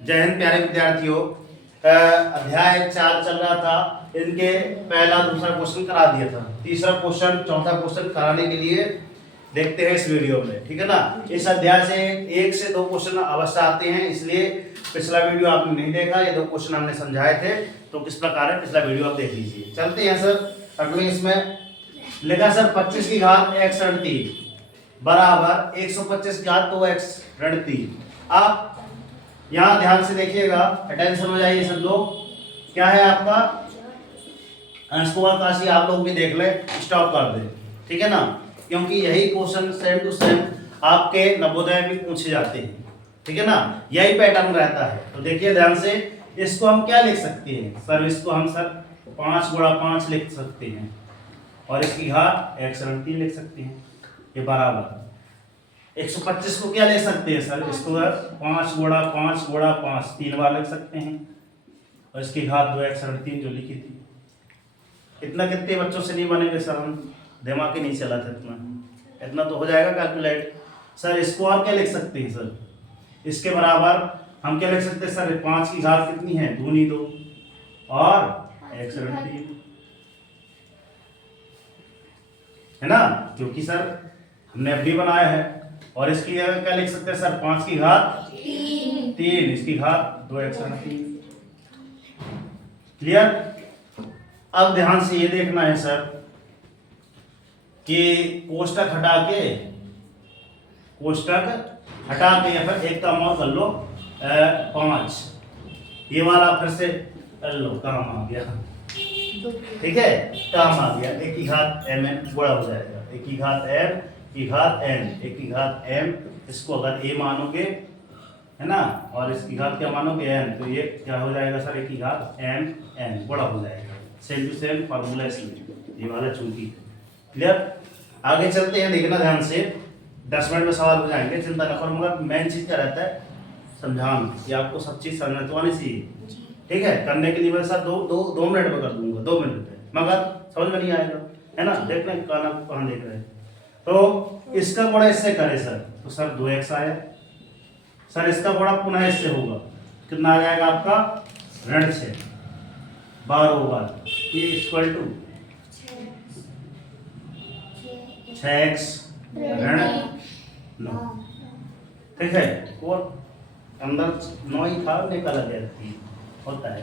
जय हिंद प्यारे विद्यार्थियों। अध्याय 4 चल रहा था। इनके पहला दूसरा क्वेश्चन करा दिया था, तीसरा क्वेश्चन चौथा क्वेश्चन कराने के लिए देखते हैं इस वीडियो में, ठीक है ना। इस अध्याय से 1 से 2 क्वेश्चन अवश्य आते हैं, इसलिए पिछला वीडियो आपने नहीं देखा, ये 2 क्वेश्चन हमने समझाए थे, तो किस प्रकार है पिछला वीडियो आप देख लीजिए। चलते हैं सर अगले। इसमें लिखा सर 25 की घात x ऋण 3 बराबर 125 की घात 2x ऋण 3। आप यहाँ ध्यान से देखिएगा, अटेंशन हो जाइए सब लोग। क्या है आपका अंश कुमार काशी, आप लोग भी देख ले, स्टॉप कर दे, ठीक है ना, क्योंकि यही क्वेश्चन सेम टू सेम आपके नवोदय में पूछे जाते हैं, ठीक है ना, यही पैटर्न रहता है। तो देखिए ध्यान से, इसको हम क्या लिख सकते हैं सर, इसको हम सर 5 गुणा 5 लिख सकते हैं और इसकी घात x ऋण 3 लिख सकते हैं। ये बराबर 125 को क्या ले सकते हैं सर, इसको 5 गुणा 5 गुणा 5 3 बार लिख सकते हैं और इसकी घात 2x ऋण 3 जो लिखी थी। इतना कितने बच्चों से नहीं बनेंगे सर, हम दिमाग ही नहीं चला था इतना तो हो जाएगा कैलकुलेट सर। इसको और क्या लिख सकते हैं सर, इसके बराबर हम क्या लिख सकते हैं सर, 5 की घात कितनी है, दूनी 2 और x ऋण 3 है ना, क्योंकि सर हमने अभी बनाया है। और इसकी क्या लिख सकते हैं सर, 5 की घात 3 इसकी घात 2x ऋण 3। क्लियर। अब ध्यान से ये देखना है सर कि कोष्टक हटा के या फिर एक काम और कर लो, 5 ये वाला फिर से कर लो, काम आ गया, ठीक है, काम आ गया। 1 की घात mn बड़ा हो जाएगा, 1 की घात m की घात n, 1 की घात m, इसको अगर a मानोगे है ना, और इसकी घात क्या मानोगे n, तो ये क्या हो जाएगा सर, 1 की घात m n बड़ा हो जाएगा। सेम टू सेम फार्मूला इसमें ये वाला चूंकि। क्लियर। आगे चलते हैं, देखना ध्यान से, 10 मिनट में सवाल हो जाएंगे, चिंता न करो। मगर मेन चीज क्या रहता है, समझाना, ये आपको सब चीज समझ तो आनी चाहिए, ठीक है। करने के लिए मैं सर 2 मिनट में कर दूंगा, 2 मिनट में, मगर समझ में नहीं आएगा, है ना। देख लें कहाँ देख रहे हैं। तो इसका गुणा इससे करे सर, तो सर 2x आया सर, इसका गुणा पुनः इससे होगा, कितना आ जाएगा आपका, ऋण 6 12 होगा, ये इक्वल टू 6x ऋण 9, ठीक है। और अंदर 9 ही था, निकल गया, होता है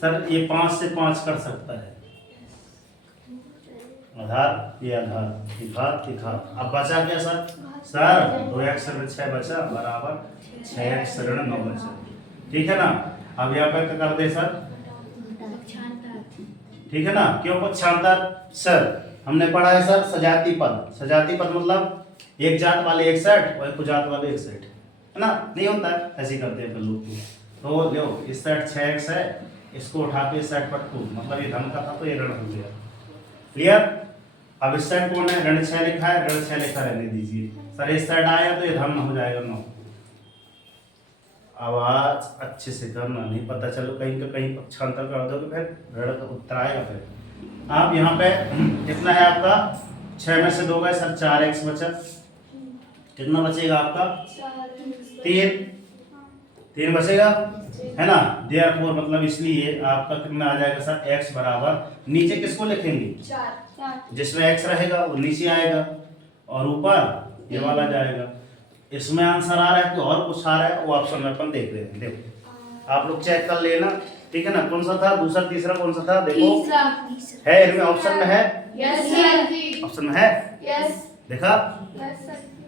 सर। ये 5 से 5 कर सकता है, आधार ये आधार, घात। अब बचा क्या सर 2x ऋण 6 बचा बराबर 6x ऋण 9 बचा, ठीक है ना। अब यहाँ पर क्या कर दे सर, ठीक है ना, क्यों पक्षांतर सर, हमने पढ़ा है सर सजाती पद मतलब एक जात वाले एक सेट और एक जात वाले एक सेट, है ना, नहीं होता है, ऐसे करते हैं लोग। तो लो इस सेट 6x है, इसको उठा के इस सेट पर 2, मतलब ये धन का था तो ये ऋण हो गया। क्लियर। अब इस साइड कौन है, ऋण 6 लिखा है, ऋण 6 लिखा रहने दीजिए सर, इस साइड आया तो ये धन हो जाएगा 9। आवाज अच्छे से करना, नहीं पता चलो कहीं पक्षांतर कर दो तो फिर ऋण का उत्तर आएगा। फिर आप यहाँ पे कितना है आपका, 6 में से 2 गए सर, 4x बचा, कितना बचेगा आपका, 3 बचेगा, है ना। देयरफॉर मतलब इसलिए आपका कितना आ जाएगा सर, x बराबर, नीचे किसको लिखेंगे, 4, जिसमें x रहेगा वो नीचे आएगा और ऊपर ये वाला जाएगा। इसमें आंसर आ रहा है, तो और कुछ आ रहा है वो ऑप्शन में अपन देख रहे हैं, देखो आप लोग चेक कर लेना, ठीक है ना। कौन सा था दूसरा, तीसरा कौन सा था, देखो है इनमें ऑप्शन में है, ऑप्शन में है, देखा,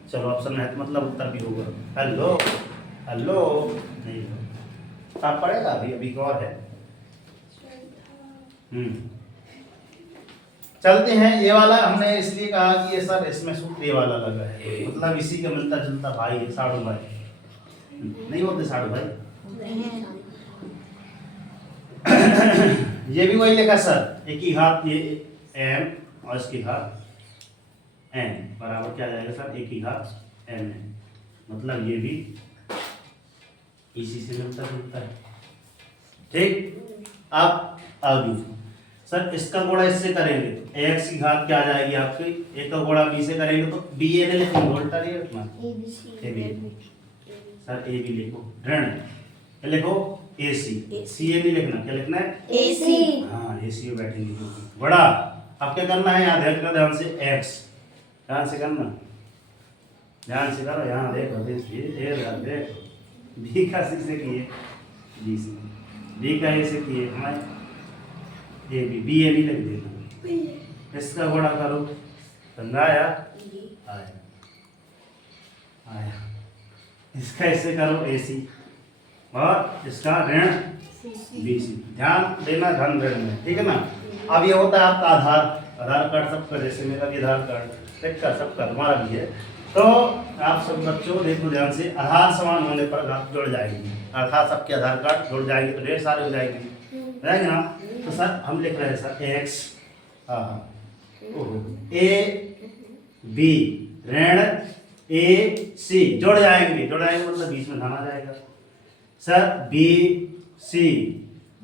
चलो ऑप्शन में है तो मतलब उत्तर भी होगा। हेलो नहीं आप पढ़ेगा अभी और है। चलते हैं, ये वाला हमने इसलिए कहा कि ये सर इसमें सूत्र ये वाला लगा है, मतलब इसी का मिलता जुलता भाई है, साढ़ू भाई नहीं होते, साढ़ू भाई ये भी वही लिखा सर, 1 की घात ये m और इसकी घात n बराबर क्या जाएगा सर, 1 की घात n, मतलब ये भी इसी से मिलता जुलता है, ठीक। अब आगे सर इसका गुणा इससे करेंगे तो x की घात क्या आ जाएगी आपकी, a का गुणा b से करेंगे तो b a लिखेंगे, उल्टा नहीं रखना, सर a b लिखो, ऋण लिखो AC, CA नहीं लिखना, क्या लिखना है? AC। हाँ AC में बैठेंगे बड़ा। अब क्या करना है, यहाँ देखना ध्यान से, X ध्यान से करना, ध्यान से करो, यहाँ देखो, देखो B का C से किए, B का A से किए, हमारे B A नहीं लिख देना, इसका बड़ा करो, समझा आया? आया, इसका ऐसे करो AC और इसका ऋण BC। ध्यान देना धन ऋण में, ठीक है ना। अब ये होता है आपका आधार कार्ड सबका, जैसे मेरा भी आधार कार्ड सबका सबका तुम्हारा भी है। तो आप सब बच्चों देखो ध्यान से, आधार समान होने पर आप जुड़ जाएंगे, अर्थात सबके आधार कार्ड जुड़ जाएंगे तो ढेर सारे हो जाएंगे ना। तो सर हम लिख रहे हैं सर X AB ऋण AC जुड़ जाएंगे मतलब बीच में धन आ जाएगा सर, BC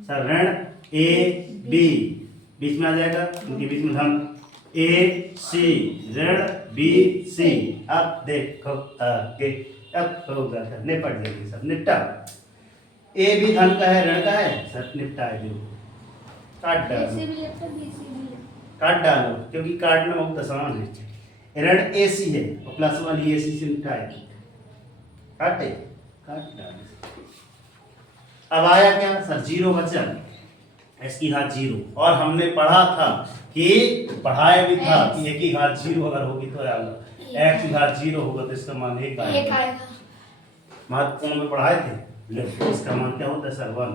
सर ऋण AB बीच में आ जाएगा क्योंकि बीच में धन, AC ऋण BC। अब देखो आगे, अब होगा सर, निपट जाएगी सर, निपटा। A भी धन का है, ऋण का है सर, निपटा है, काट डालो, काट डालो क्योंकि काटना बहुत आसान है। ऋण AC है और प्लस वाली AC से निपटाए, काटे, काट डालो। अब आया क्या सर, 0 बचा, इसकी घात 0, और हमने पढ़ा था कि पढ़ाया भी था कि एक ही घात 0 अगर होगी तो आएगा, x की घात 0 होगा तो इसका मान 1 आएगा। महत्वपूर्ण में पढ़ाए थे, लेकिन इसका मान क्या होता है सर, 1।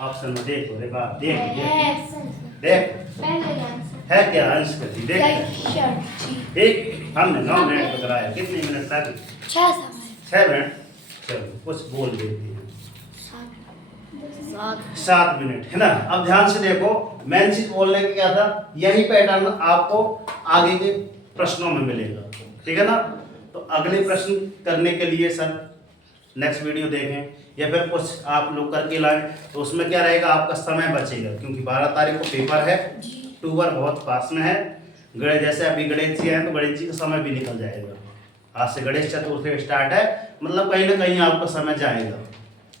ऑप्शन में देखो, रे बात देख है क्या अंश करती, देख ठीक। हमने 9 मिनट में कराया, कितने मिनट लगे? 6 मिनट। चलो कुछ बोल देते हैं, 7 मिनट, है ना। अब ध्यान से देखो, मेन चीज बोलने की क्या था, यही पैटर्न आपको आगे के प्रश्नों में मिलेगा, ठीक है ना। तो अगले प्रश्न करने के लिए सर नेक्स्ट वीडियो देखें या फिर कुछ आप लोग करके लाएं, तो उसमें क्या रहेगा, आपका समय बचेगा क्योंकि 12 तारीख को पेपर है, अक्टूबर बहुत पास में है। जैसे अभी गणेश जी हैं तो गणेश जी का समय भी निकल जाएगा, आज से गणेश चतुर्थी स्टार्ट है, मतलब कहीं ना कहीं आपका समय जाएगा,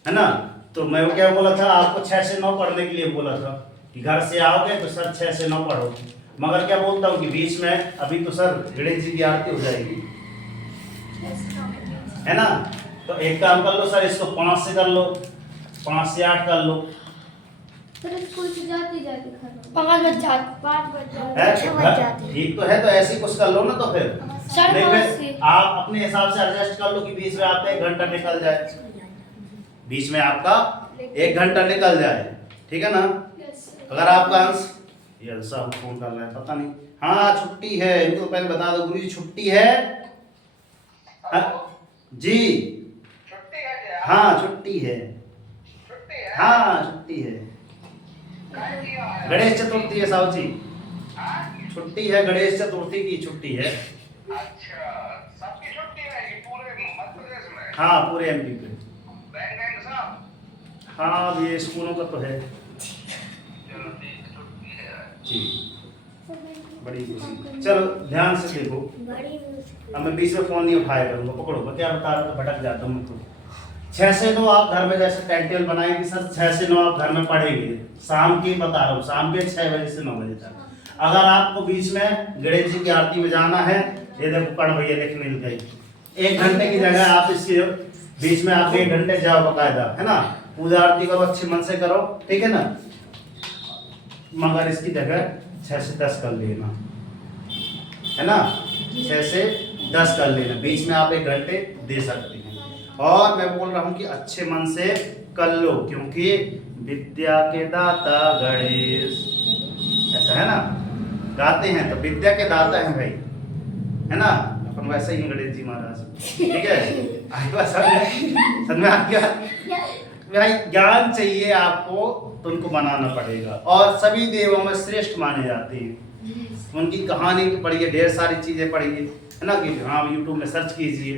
है ना। तो मैं वो क्या बोला था आपको, 6 से 9 पढ़ने के लिए बोला था कि घर से आओगे तो सर 6 से 9 पढ़ो, मगर क्या बोलता हूँ कि बीच में अभी तो सर गणेश जी की आरती हो जाएगी, है ना। तो एक काम कर लो सर, इसको 5 से कर लो, 5 से 8 कर लो, ठीक तो है। तो ऐसे ही कुछ कर लो ना, तो फिर आप अपने हिसाब से एडजस्ट कर लो कि बीच में आपका 1 घंटा निकल जाए, बीच में आपका 1 घंटा निकल जाए, ठीक है ना। अगर आपका अंश, ये अंशा फोन कर रहा है पता नहीं, हाँ छुट्टी है, इनको पहले बता दो गुरु जी छुट्टी है। जी हाँ छुट्टी है, हाँ छुट्टी है, गणेश चतुर्थी है साहब जी, छुट्टी है, गणेश चतुर्थी की छुट्टी है। अच्छा, सबकी छुट्टी है ये पूरे मध्य प्रदेश में? हाँ पूरे MP पे। बैंक साहब? हाँ अब ये स्कूलों का तो है जी, बड़ी खुशी। चलो ध्यान से देखो, अब मैं बीच में फोन नहीं उठाया करूँगा, पकड़ो, मैं क्या बता रहा था, भटक जाता हूँ मैं। 6 से 9 आप घर में जैसे टाइम टेबल बनाएंगे सर, 6 से 9 आप घर में पढ़ेंगे, शाम की बता रहा हूँ, शाम के 6 बजे से 9 बजे तक। अगर आपको बीच में गणेश जी की आरती में जाना है, ये देखो पढ़ भैया लिखने लग गई, 1 घंटे की जगह आप इसके बीच में आप 1 घंटे जाओ बकायदा, है ना, पूजा आरती करो, अच्छे मन से करो, ठीक है ना। मगर इसकी जगह 6 से 10 कर लेना, है ना, 6 से 10 कर लेना, बीच में आप 1 घंटे दे सकते हैं। और मैं बोल रहा हूँ कि अच्छे मन से कर लो, क्योंकि विद्या के दाता गणेश, ऐसा है ना, गाते हैं तो विद्या के दाता हैं भाई, है ना, अपन वैसे ही गणेश जी महाराज, ठीक है। समझ में आ गया भाई, ज्ञान चाहिए आपको तो उनको बनाना पड़ेगा, और सभी देवों में श्रेष्ठ माने जाते हैं, उनकी कहानी पढ़िए, ढेर सारी चीजें पढ़िए, है ना, कि हाँ यूट्यूब में सर्च कीजिए,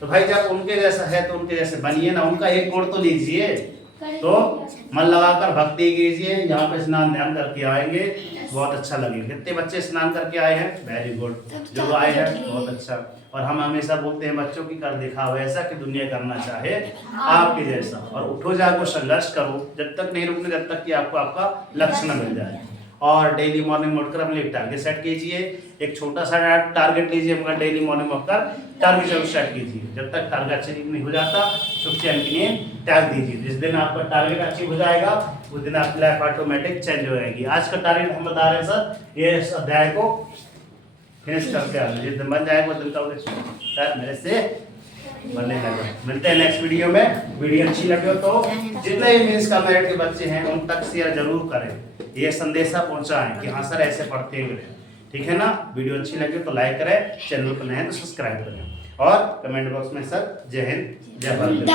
तो भाई जब उनके जैसा है तो उनके जैसे बनिए ना, उनका एक गुण तो लीजिए, तो मन लगाकर भक्ति कीजिए, यहाँ पे स्नान ध्यान करके आएंगे, बहुत अच्छा लगेगा। कितने बच्चे स्नान करके आए हैं? वेरी गुड, जो आए हैं बहुत अच्छा। और हम हमेशा बोलते हैं बच्चों की कर दिखाओ ऐसा कि दुनिया करना चाहे आपके जैसा, और उठो जागो संघर्ष करो, जब तक नहीं रुकने जब तक कि आपको आपका लक्ष्य न मिल जाए। और डेली मॉर्निंग में उठकर अपने एक टारगेट सेट कीजिए, एक छोटा सा टारगेट लीजिए, मगर डेली मॉर्निंग में उठकर टारगेट जरूर सेट कीजिए। जब तक टारगेट अचीव नहीं हो जाता सुख चैन की नींद त्याग दीजिए। जिस दिन आपका टारगेट अचीव हो जाएगा उस दिन आपकी लाइफ ऑटोमेटिक चेंज हो जाएगी। आज का टारगेट हम बता रहे हैं सर, ये इस अध्याय को फिनिश करके आना, जिस दिन बन जाएगा उस दिन कहोगे सर मेरे से बनने लगा। मिलते हैं नेक्स्ट वीडियो में। वीडियो अच्छी लगे हो तो जितने भी मीन्स का मेरिट के बच्चे हैं उन तक शेयर जरूर करें, ये संदेशा पहुंचाएं कि हाँ सर ऐसे पढ़ते हुए, ठीक है ना। वीडियो अच्छी लगे तो लाइक करें, चैनल पर नए हैं तो सब्सक्राइब करें, और कमेंट बॉक्स में सर जय हिंद जय भारत।